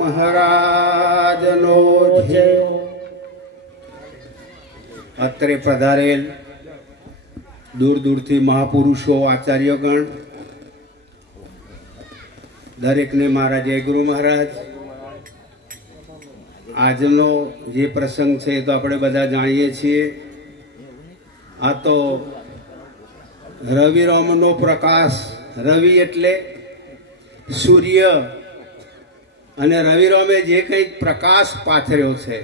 મહારાજનો જય। અત્રે પધારેલ દૂર દૂરથી મહાપુરુષો આચાર્યગણ દરેકને મારા જય ગુરુ મહારાજ। આજનો જે પ્રસંગ છે તો આપણે બધા જાણીએ છીએ। આ તો રવિરામનો પ્રકાશ, રવિ એટલે સૂર્ય, અને રવિરામે જે કંઈક પ્રકાશ પાથર્યો છે,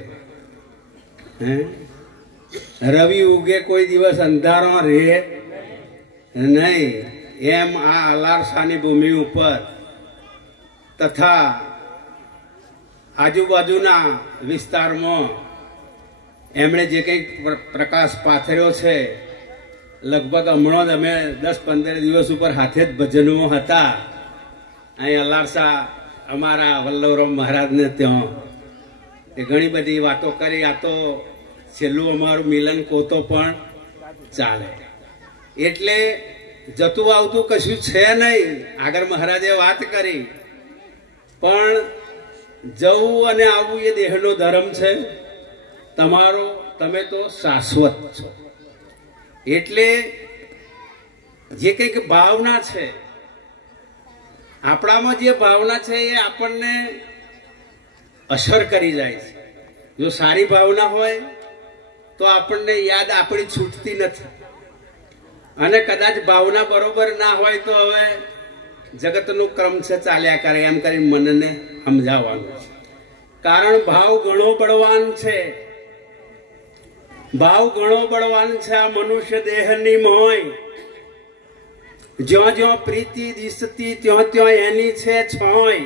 રવિ ઉગે કોઈ દિવસ અંધારો રહે નહીં, એમ આ અલારસાની ભૂમિ ઉપર તથા આજુબાજુના વિસ્તારમાં એમણે જે કંઈક પ્રકાશ પાથર્યો છે, લગભગ હમણાં જ અમે 10-15 દિવસ ઉપર હાથે જ ભજનમાં હતા અહીં અલારસા અમારા વલ્લભરામ મહારાજને ત્યાં એ ઘણી બધી વાતો કરી। આ તો છેલ્લું અમારું મિલન કોતો પણ ચાલે, એટલે જતું આવતું કશું છે નહીં। આગળ મહારાજે વાત કરી, પણ જવું અને આવવું એ દેહનો ધર્મ છે તમારો, તમે તો શાશ્વત છો। એટલે જે કંઈક ભાવના છે આપણામાં, જે ભાવના છે એ આપણને અસર કરી જાય છે। જો સારી ભાવના હોય તો આપણને યાદ આપણી છૂટતી નથી, અને કદાચ ભાવના બરોબર ના હોય તો હવે જગતનું ક્રમ છે ચાલ્યા કરે એમ કરીને મનને સમજાવવાનું છે। કારણ ભાવ ઘણો બળવાન છે, ભાવ ઘણો બળવાન છે આ મનુષ્ય દેહની મોય। જ્યાં જ્યાં પ્રીતિ દિસતી ત્યાં ત્યાં એની છે છોય,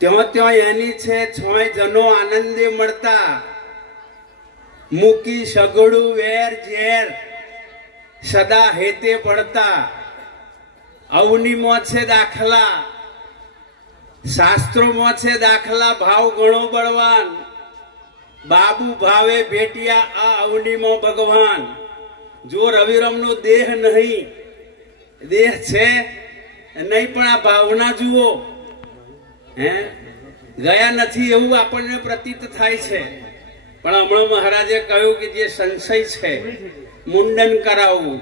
ત્યાં ત્યાં એની છે છોય। જનો આનંદે મળતા મૂકી સગડું વેર ઝેર, સદા હેતે પડતા અવનીમાં છે દાખલા, શાસ્ત્રોમાં છે દાખલા। ભાવ ઘણો બળવાન, બાબુ ભાવે ભેટિયા આ અવનીમાં ભગવાન। જો રવિરામનો દેહ નહીં, દેહ છે નહીં, પણ આ ભાવના જુઓ, ગયા નથી એવું આપણને પ્રતીત થાય છે। પણ હમણાં મહારાજે કહ્યું કે જે સંશય છે મુંડન કરાવવું,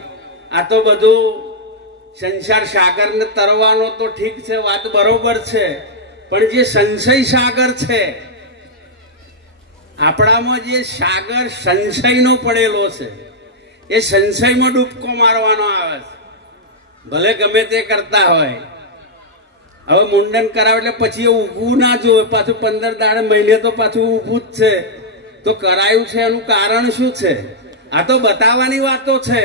આ તો બધું સંસાર સાગરને તરવાનો તો ઠીક છે, વાત બરોબર છે, પણ જે સંશય સાગર છે આપણામાં, જે સાગર સંશયનો પડેલો છે, એ સંશયમાં ડૂબકો મારવાનો આવે છે, ભલે ગમે તે કરતા હોય। હવે મુંડન કરાવે એટલે પછી એ ઊભું ના જોવે, પાછું 15 દાડે મહિને તો પાછું ઊભું જ છે। તો કરાયું છે એનું કારણ શું છે? આ તો બતાવવાની વાતો છે।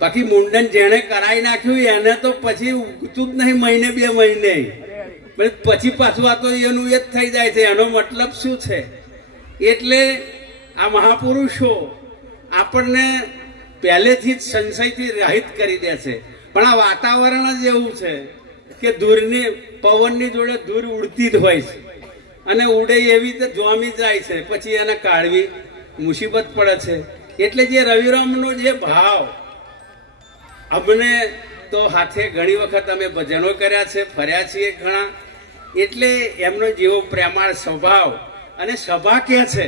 બાકી મુંડન જેણે કરાવી નાખ્યું એને તો પછી ઉગતું જ નહીં, મહિને 2 મહિને, પછી પાછું આ તો એનું એ જ થઈ જાય છે। એનો મતલબ શું છે? એટલે આ મહાપુરુષો આપણને પહેલેથી જ સંશયથી રહિત કરી દે છે। પણ આ વાતાવરણ જ એવું છે કે ધૂળની, પવનની જોડે ધૂળ ઉડતી જ હોય છે, અને ઉડે એવી રીતે જોમી જાય છે, પછી એને કાઢવી મુસીબત પડે છે। એટલે જે રવિરામનો જે ભાવ, અમને તો હાથે ઘણી વખત અમે ભજનો કર્યા છે, ફર્યા છીએ ઘણા, એટલે એમનો જેવો પ્રેમાળ સ્વભાવ અને સભા કે છે,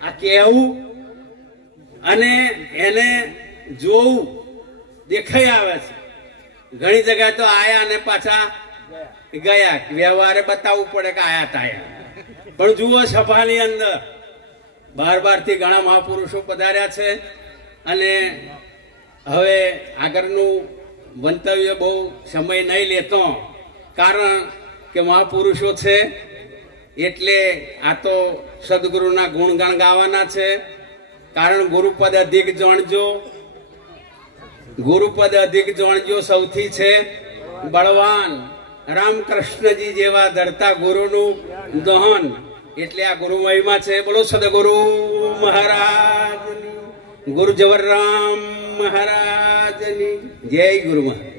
આ કહેવું અને એને જોવું દેખાઈ આવે છે। ઘણી જગ્યાએ તો આયા અને પાછા ગયા, વ્યવહારે બતાવવું પડે કે આયા તાયા, પણ જુઓ સભાની અંદર બાર-બારથી ઘણા મહાપુરુષો પધાર્યા છે। અને હવે આગળનું મંતવ્ય બહુ સમય નહીં લેતો, કારણ કે મહાપુરુષો છે એટલે આ તો સદગુરુના ગુણગાન ગાવાના છે। કારણ ગુરુપદ અધિક જાણજો, ગુરુપદ અધિક જાણજો સૌથી છે બળવાન। રામકૃષ્ણજી જેવા ધરતા ગુરુનું દહન, એટલે આ ગુરુ મહિમા છે। બોલો સદગુરુ મહારાજ, ગુરુ જવરરામ મહારાજની જય। ગુરુ મહારાજ।